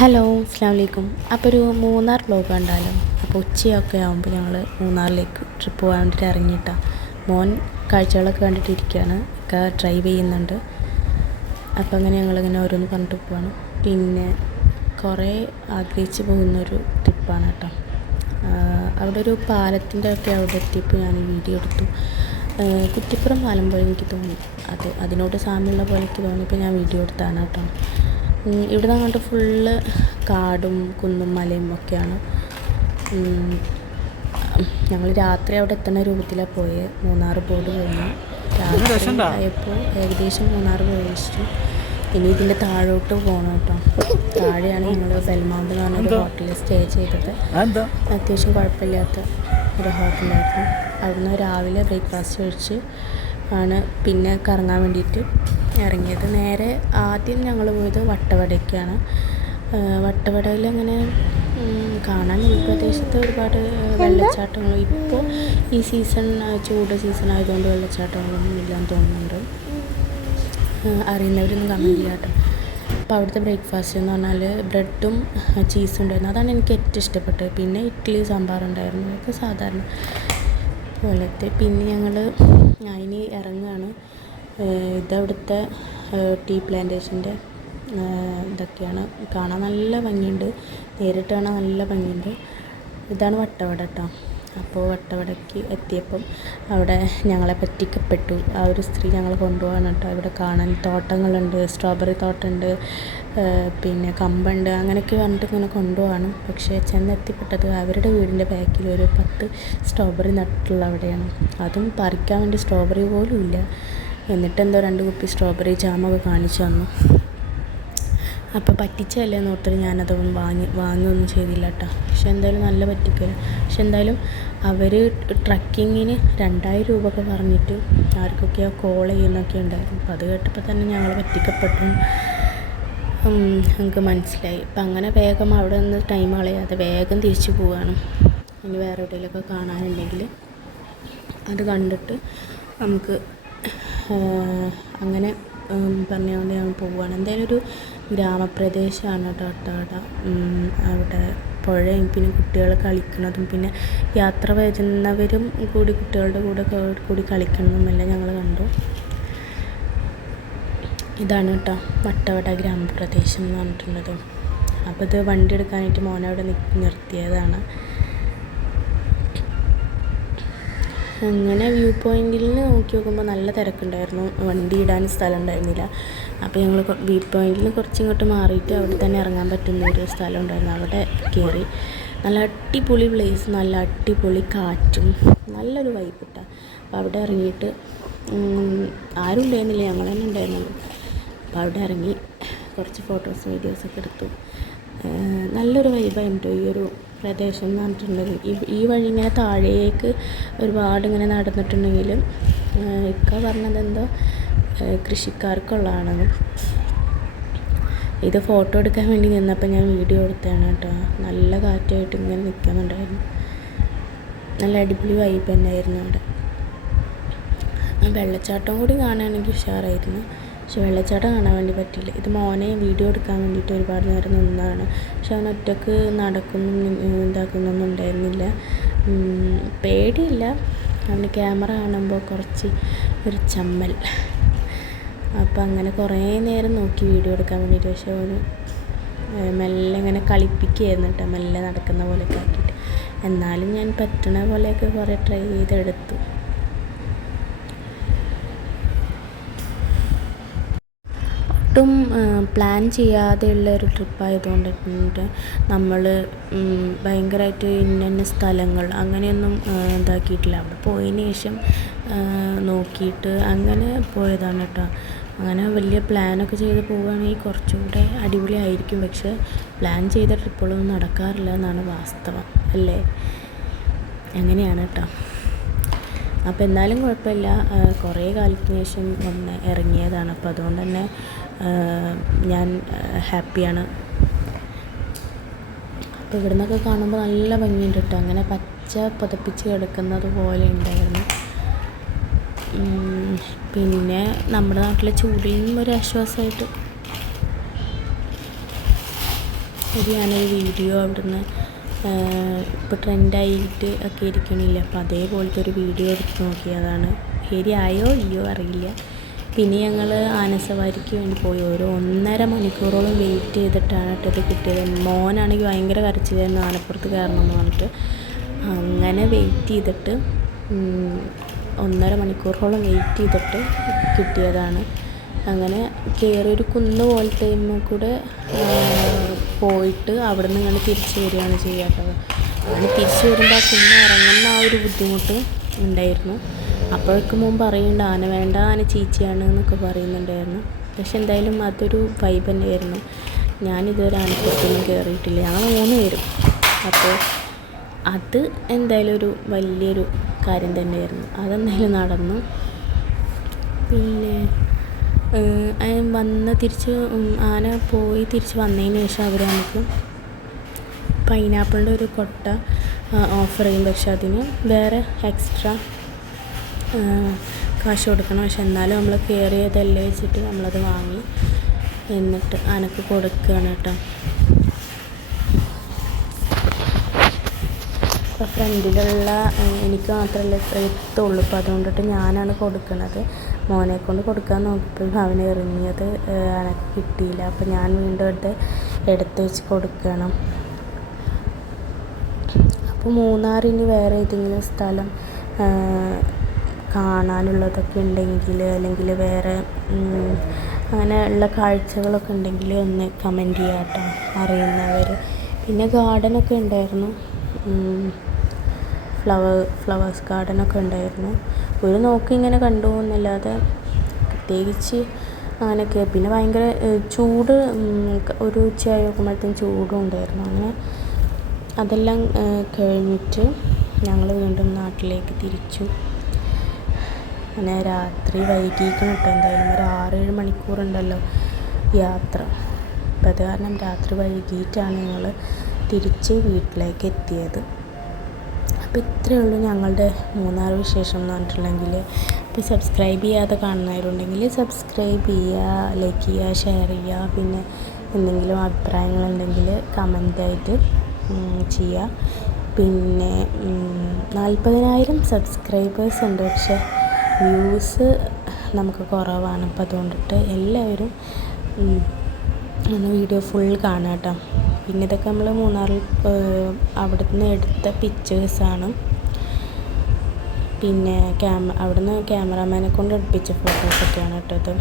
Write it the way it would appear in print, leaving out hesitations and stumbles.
Hello അസ്സാം വലൈക്കും. അപ്പോൾ ഒരു മൂന്നാർ വ്ലോഗ് കണ്ടാലോ. അപ്പോൾ ഉച്ചയൊക്കെ ആകുമ്പോൾ ഞങ്ങൾ മൂന്നാറിലേക്ക് ട്രിപ്പ് പോകാൻ വേണ്ടിയിട്ട് ഇറങ്ങിയിട്ടാണ്. മോൻ കാഴ്ചകളൊക്കെ കണ്ടിട്ട് ഇരിക്കുകയാണ്, ഒക്കെ ഡ്രൈവ് ചെയ്യുന്നുണ്ട്. അപ്പോൾ അങ്ങനെ ഞങ്ങളിങ്ങനെ ഓരോന്ന് പറഞ്ഞിട്ട് പോവാണ്. പിന്നെ കുറേ ആഗ്രഹിച്ച് പോകുന്നൊരു ട്രിപ്പാണ് കേട്ടോ. അവിടെ ഒരു പാലത്തിൻ്റെ ഒക്കെ അവിടെ എത്തിയപ്പോൾ ഞാൻ വീഡിയോ എടുത്തു. കുറ്റിപ്പുറം പാലം പോലെ എനിക്ക് തോന്നി, അതിനോട് സാമ്യമുള്ള പോലെ എനിക്ക് തോന്നിയപ്പോൾ ഞാൻ വീഡിയോ എടുത്താണ് കേട്ടോ. ഇവിടെ നിന്ന് അങ്ങോട്ട് ഫുള്ള് കാടും കുന്നും മലയും ഒക്കെയാണ്. ഞങ്ങൾ രാത്രി അവിടെ എത്തുന്ന രൂപത്തിലാണ് പോയത്. മൂന്നാർ ബോർഡ് കഴിഞ്ഞു രാത്രി ആയപ്പോൾ ഏകദേശം മൂന്നാർ പ്രവേശിച്ചു. ഇനി ഇതിൻ്റെ താഴോട്ട് പോകണം കേട്ടോ. താഴെയാണ് ഞങ്ങൾ ബെൽമൗണ്ട് എന്ന് പറഞ്ഞൊരു ഹോട്ടലിൽ സ്റ്റേ ചെയ്തത്. അത്യാവശ്യം കുഴപ്പമില്ലാത്ത ഒരു ഹോട്ടലായിരുന്നു. അവിടുന്ന് രാവിലെ ബ്രേക്ക്ഫാസ്റ്റ് കഴിച്ച് ആണ് പിന്നെ കറങ്ങാൻ വേണ്ടിയിട്ട് ഇറങ്ങിയത്. നേരെ ആദ്യം ഞങ്ങൾ പോയത് വട്ടവടയ്ക്കാണ്. വട്ടവടയിൽ അങ്ങനെ കാണാൻ ഉൾപ്രദേശത്ത് ഒരുപാട് വെള്ളച്ചാട്ടങ്ങൾ, ഇപ്പോൾ ഈ സീസൺ ചൂട് സീസൺ ആയതുകൊണ്ട് വെള്ളച്ചാട്ടങ്ങളൊന്നും ഇല്ലാന്ന് തോന്നുന്നുണ്ട്. അറിയുന്നവരൊന്നും കമൻറ്റ് ചെയ്യാം കേട്ടോ. അപ്പോൾ അവിടുത്തെ ബ്രേക്ക്ഫാസ്റ്റ് എന്ന് പറഞ്ഞാൽ ബ്രെഡും ചീസും ഉണ്ടായിരുന്നു. അതാണ് എനിക്ക് ഏറ്റവും ഇഷ്ടപ്പെട്ടത്. പിന്നെ ഇഡ്ഡലി സാമ്പാറുണ്ടായിരുന്നു, അതൊക്കെ സാധാരണ പോലത്തെ. പിന്നെ ഞങ്ങൾ ഇനി ഇറങ്ങുകയാണ്. ഇതവിടുത്തെ ടീ പ്ലാന്റേഷൻ്റെ ഇതൊക്കെയാണ്. കാണാൻ നല്ല ഭംഗിയുണ്ട്, നേരിട്ട് കാണാൻ നല്ല ഭംഗിയുണ്ട്. ഇതാണ് വട്ടവട കേട്ടോ. അപ്പോൾ വട്ടവടയ്ക്ക് എത്തിയപ്പം അവിടെ ഞങ്ങളെ പറ്റിക്കപ്പെട്ടു. ആ ഒരു സ്ത്രീ ഞങ്ങൾ കൊണ്ടുപോകാണ് കേട്ടോ. ഇവിടെ കാണാൻ തോട്ടങ്ങളുണ്ട്, സ്ട്രോബെറി തോട്ടമുണ്ട്, പിന്നെ കമ്പുണ്ട്, അങ്ങനെയൊക്കെ പറഞ്ഞിട്ട് ഇങ്ങനെ കൊണ്ടുപോകാണ്. പക്ഷേ ചെന്നെത്തിപ്പെട്ടത് അവരുടെ വീടിൻ്റെ ബാക്കിൽ ഒരു 10 സ്ട്രോബെറി നട്ടുള്ള അവിടെയാണ്. അതും പറിക്കാൻ വേണ്ടി സ്ട്രോബെറി പോലും ഇല്ല. എന്നിട്ടെന്തോ 2 കുപ്പി സ്ട്രോബെറി ജാമൊക്കെ കാണിച്ചു തന്നു. അപ്പോൾ പറ്റിച്ചല്ലേ എന്നോർത്തിട്ട് ഞാനതൊന്നും വാങ്ങുകയൊന്നും ചെയ്തില്ല കേട്ടോ. പക്ഷെ എന്തായാലും നല്ല പറ്റിക്കല്. പക്ഷെ എന്തായാലും അവർ ട്രക്കിങ്ങിന് 2000 രൂപ ഒക്കെ പറഞ്ഞിട്ട് ആർക്കൊക്കെയോ കോൾ ചെയ്യുന്നൊക്കെ ഉണ്ടായിരുന്നു. അപ്പോൾ അത് കേട്ടപ്പോൾ തന്നെ ഞങ്ങൾ പറ്റിക്കപ്പെട്ടു നമുക്ക് മനസ്സിലായി. അപ്പം അങ്ങനെ വേഗം അവിടെ നിന്ന് ടൈം കളയാതെ വേഗം തിരിച്ചു പോവുകയാണ്. ഇനി വേറെ എവിടെയെങ്കിലുമൊക്കെ കാണാനുണ്ടെങ്കിൽ അത് കണ്ടിട്ട് നമുക്ക് അങ്ങനെ പറഞ്ഞുകൊണ്ട് ഞങ്ങൾ പോവുകയാണ്. എന്തായാലും ഒരു ഗ്രാമപ്രദേശമാണ് കേട്ടോ വട്ടവട. അവിടെ പുഴയും പിന്നെ കുട്ടികൾ കളിക്കുന്നതും പിന്നെ യാത്ര വരുന്നവരും കൂടി കുട്ടികളുടെ കൂടി കളിക്കുന്നതുമെല്ലാം ഞങ്ങൾ കണ്ടു. ഇതാണ് കേട്ടോ വട്ടവട ഗ്രാമപ്രദേശം എന്ന് പറഞ്ഞിട്ടുള്ളത്. അപ്പോൾ ഇത് വണ്ടി എടുക്കാനായിട്ട് മോനവിടെ നിർത്തിയതാണ്. അങ്ങനെ വ്യൂ പോയിൻറ്റിൽ നോക്കി നോക്കുമ്പോൾ നല്ല തിരക്കുണ്ടായിരുന്നു, വണ്ടി ഇടാൻ സ്ഥലം ഉണ്ടായിരുന്നില്ല. അപ്പോൾ ഞങ്ങൾ വ്യൂ പോയിൻറ്റിൽ കുറച്ചിങ്ങോട്ട് മാറിയിട്ട് അവിടെ തന്നെ ഇറങ്ങാൻ പറ്റുന്ന ഒരു സ്ഥലം ഉണ്ടായിരുന്നു. അവിടെ കയറി. നല്ല അടിപൊളി പ്ലേസ്, നല്ല അടിപൊളി കാറ്റും നല്ലൊരു വൈബ് കിട്ടുക. അപ്പോൾ അവിടെ ഇറങ്ങിയിട്ട് ആരും ഉണ്ടായിരുന്നില്ല, ഞങ്ങൾ തന്നെ ഉണ്ടായിരുന്നുള്ളൂ. അപ്പോൾ അവിടെ ഇറങ്ങി കുറച്ച് ഫോട്ടോസ് വീഡിയോസൊക്കെ എടുത്തു. നല്ലൊരു വൈബായിരുന്നു ഈ ഒരു പ്രദേശം എന്ന് പറഞ്ഞിട്ടുണ്ടെങ്കിൽ. ഈ വഴി ഇങ്ങനെ താഴേക്ക് ഒരുപാട് ഇങ്ങനെ നടന്നിട്ടുണ്ടെങ്കിലും ഇക്ക പറഞ്ഞത് എന്തോ കൃഷിക്കാർക്കുള്ളതാണ്. ഇത് ഫോട്ടോ എടുക്കാൻ വേണ്ടി നിന്നപ്പോൾ ഞാൻ വീഡിയോ എടുത്തതാണ് കേട്ടോ. നല്ല കാറ്റായിട്ട് ഇങ്ങനെ നിൽക്കുന്നുണ്ടായിരുന്നു. നല്ല അടിപൊളി വൈബ് തന്നെയായിരുന്നു അവിടെ. വെള്ളച്ചാട്ടം കൂടി കാണുകയാണെങ്കിൽ ഉഷാറായിരുന്നു. പക്ഷെ വെള്ളച്ചാട്ടം കാണാൻ വേണ്ടി പറ്റില്ല. ഇത് മോനെ വീഡിയോ എടുക്കാൻ വേണ്ടിയിട്ട് ഒരുപാട് നേരം നിന്നതാണ്. പക്ഷെ അവൻ ഒറ്റക്ക് ഇതാക്കുന്നൊന്നും ഉണ്ടായിരുന്നില്ല. പേടിയില്ല, അവന് ക്യാമറ കാണുമ്പോൾ കുറച്ച് ഒരു ചമ്മൽ. അപ്പോൾ അങ്ങനെ കുറേ നേരം നോക്കി വീഡിയോ എടുക്കാൻ വേണ്ടിയിട്ട്. പക്ഷെ അവന് മെല്ലെ ഇങ്ങനെ കളിപ്പിക്കുകയായിരുന്നു കേട്ടോ, മെല്ലെ നടക്കുന്ന പോലെയൊക്കെ ആക്കിയിട്ട്. എന്നാലും ഞാൻ പറ്റണ പോലെയൊക്കെ കുറേ ട്രൈ ചെയ്തെടുത്തു. ഒട്ടും പ്ലാൻ ചെയ്യാതെയുള്ള ഒരു ട്രിപ്പായതുകൊണ്ട് നമ്മൾ ഭയങ്കരമായിട്ട് ഇന്ന സ്ഥലങ്ങൾ അങ്ങനെയൊന്നും ഇതാക്കിയിട്ടില്ല. അവിടെ പോയതിന് ശേഷം നോക്കിയിട്ട് അങ്ങനെ പോയതാണ് കേട്ടോ. അങ്ങനെ വലിയ പ്ലാനൊക്കെ ചെയ്ത് പോവുകയാണെങ്കിൽ കുറച്ചുകൂടെ അടിപൊളിയായിരിക്കും. പക്ഷേ പ്ലാൻ ചെയ്ത ട്രിപ്പുകളൊന്നും നടക്കാറില്ല എന്നാണ് വാസ്തവം, അല്ലേ? അങ്ങനെയാണ് കേട്ടോ. അപ്പോൾ എന്നാലും കുഴപ്പമില്ല, കുറേ കാലത്തിന് ശേഷം ഒന്ന് ഇറങ്ങിയതാണ്. അപ്പോൾ അതുകൊണ്ട് തന്നെ ഞാൻ ഹാപ്പിയാണ്. അപ്പോൾ ഇവിടെ നിന്നൊക്കെ കാണുമ്പോൾ നല്ല ഭംഗിയുണ്ട് കേട്ടോ. അങ്ങനെ പച്ച പുതപ്പിച്ച് കിടക്കുന്നത് പോലെ ഉണ്ടായിരുന്നു. പിന്നെ നമ്മുടെ നാട്ടിലെ ചൂടിൽ നിന്നും ഒരു ആശ്വാസമായിട്ട് അത് ഞാനൊരു വീഡിയോ അവിടുന്ന് ഇപ്പോൾ ട്രെൻഡായിട്ട് ഒക്കെ ഇരിക്കണില്ല, അപ്പോൾ അതേപോലത്തെ ഒരു വീഡിയോ എടുത്ത് നോക്കിയതാണ്. ശരിയായോ ഇല്ലയോ അറിയില്ല. പിന്നെ ഞങ്ങൾ ആനസവാരിക്ക് വേണ്ടി പോയി. ഒരു 1.5 മണിക്കൂറോളം വെയിറ്റ് ചെയ്തിട്ടാണ് ഇത് കിട്ടിയത്. മോനാണെങ്കിൽ ഭയങ്കര കരച്ചിലായിരുന്നു ആനപ്പുറത്ത് കയറണം എന്ന് പറഞ്ഞിട്ട്. അങ്ങനെ വെയിറ്റ് ചെയ്തിട്ട് 1.5 മണിക്കൂറോളം വെയിറ്റ് ചെയ്തിട്ട് കിട്ടിയതാണ്. അങ്ങനെ കയറിയൊരു കുന്ന് പോലത്തെ കൂടെ പോയിട്ട് അവിടെ നിന്ന് ഇങ്ങനെ തിരിച്ച് വരികയാണ് ചെയ്യാറുള്ളത്. അങ്ങനെ തിരിച്ച് വരുമ്പോൾ ആ കുന്ന് ഇറങ്ങുന്ന ആ ഒരു ബുദ്ധിമുട്ട് ഉണ്ടായിരുന്നു. അപ്പോഴേക്കും മുമ്പ് പറയുന്നുണ്ട് ആന വേണ്ട, ആന ചീച്ചയാണ് എന്നൊക്കെ പറയുന്നുണ്ടായിരുന്നു. പക്ഷെ എന്തായാലും അതൊരു വൈബ് തന്നെയായിരുന്നു. ഞാനിതുവരെ ആനപ്പുറത്തൊന്നും കയറിയിട്ടില്ല. ഞങ്ങൾ 3 പേരും. അപ്പോൾ അത് എന്തായാലും ഒരു വലിയൊരു കാര്യം തന്നെയായിരുന്നു. അതെന്തായാലും നടന്നു. പിന്നെ ആന പോയി തിരിച്ച് വന്നതിന് ശേഷം അവർ നമുക്ക് പൈനാപ്പിളിൻ്റെ ഒരു കൊട്ട ഓഫർ ചെയ്യും. പക്ഷെ അതിന് വേറെ എക്സ്ട്രാ കാശ് കൊടുക്കണം. പക്ഷെ എന്നാലും നമ്മൾ കയറിയതല്ലേ വെച്ചിട്ട് നമ്മളത് വാങ്ങി എന്നിട്ട് ആനക്ക് കൊടുക്കുകയാണ് കേട്ടോ. അപ്പോൾ ഫ്രണ്ടിലുള്ള എനിക്ക് മാത്രമല്ല ഇത്ര എത്തുള്ളൂ. അപ്പോൾ അതുകൊണ്ടിട്ട് ഞാനാണ് കൊടുക്കുന്നത്. മോനെ കൊണ്ട് കൊടുക്കാൻ നോക്കിയപ്പോൾ അവന് എറിഞ്ഞത് എനിക്ക് കിട്ടിയില്ല. അപ്പോൾ ഞാൻ വീണ്ടും എടുത്ത് വെച്ച് കൊടുക്കണം. അപ്പോൾ മൂന്നാറിന് വേറെ ഏതെങ്കിലും സ്ഥലം കാണാനുള്ളതൊക്കെ ഉണ്ടെങ്കിൽ, അല്ലെങ്കിൽ വേറെ അങ്ങനെ ഉള്ള കാഴ്ചകളൊക്കെ ഉണ്ടെങ്കിൽ ഒന്ന് കമൻറ്റ് ചെയ്യാം കേട്ടോ, അറിയുന്നവർ. പിന്നെ ഗാർഡനൊക്കെ ഉണ്ടായിരുന്നു, ഫ്ലവേഴ്സ് ഗാർഡനൊക്കെ ഉണ്ടായിരുന്നു. ഒരു നോക്കി ഇങ്ങനെ കണ്ടു എന്നല്ലാതെ പ്രത്യേകിച്ച് അങ്ങനെയൊക്കെ. പിന്നെ ഭയങ്കര ചൂട്, ഒരു ഉച്ചയായി നോക്കുമ്പോഴത്തേക്കും ചൂടും ഉണ്ടായിരുന്നു. അങ്ങനെ അതെല്ലാം കഴിഞ്ഞിട്ട് ഞങ്ങൾ വീണ്ടും നാട്ടിലേക്ക് തിരിച്ചു. അങ്ങനെ രാത്രി വൈകിക്കണം കേട്ടോ. എന്തായാലും ഒരു 6-7 മണിക്കൂറുണ്ടല്ലോ യാത്ര. അപ്പം അത് കാരണം രാത്രി വൈകിട്ടാണ് ഞങ്ങൾ തിരിച്ച് വീട്ടിലേക്ക് എത്തിയത്. അപ്പോൾ ഇത്രയേ ഉള്ളൂ ഞങ്ങളുടെ മൂന്നാർ വിശേഷം എന്ന് പറഞ്ഞിട്ടുണ്ടെങ്കിൽ. അപ്പോൾ സബ്സ്ക്രൈബ് ചെയ്യാതെ കാണുന്നവരുണ്ടെങ്കിൽ സബ്സ്ക്രൈബ് ചെയ്യുക, ലൈക്ക് ചെയ്യുക, ഷെയർ ചെയ്യുക. പിന്നെ എന്തെങ്കിലും അഭിപ്രായങ്ങളുണ്ടെങ്കിൽ കമൻ്റായിട്ട് ചെയ്യുക. പിന്നെ 40,000 സബ്സ്ക്രൈബേഴ്സ് ഉണ്ട്, പക്ഷേ വ്യൂസ് നമുക്ക് കുറവാണ്. അപ്പോൾ അതുകൊണ്ടിട്ട് എല്ലാവരും വീഡിയോ ഫുൾ കാണുക കേട്ടോ. പിന്നെ ഇതൊക്കെ നമ്മൾ മൂന്നാറിൽ അവിടെ നിന്ന് എടുത്ത പിക്ചേഴ്സാണ്. പിന്നെ അവിടുന്ന് ക്യാമറാമാനെ കൊണ്ട് എടുപ്പിച്ച ഫോട്ടോസൊക്കെയാണ് കേട്ടോ ഇത്.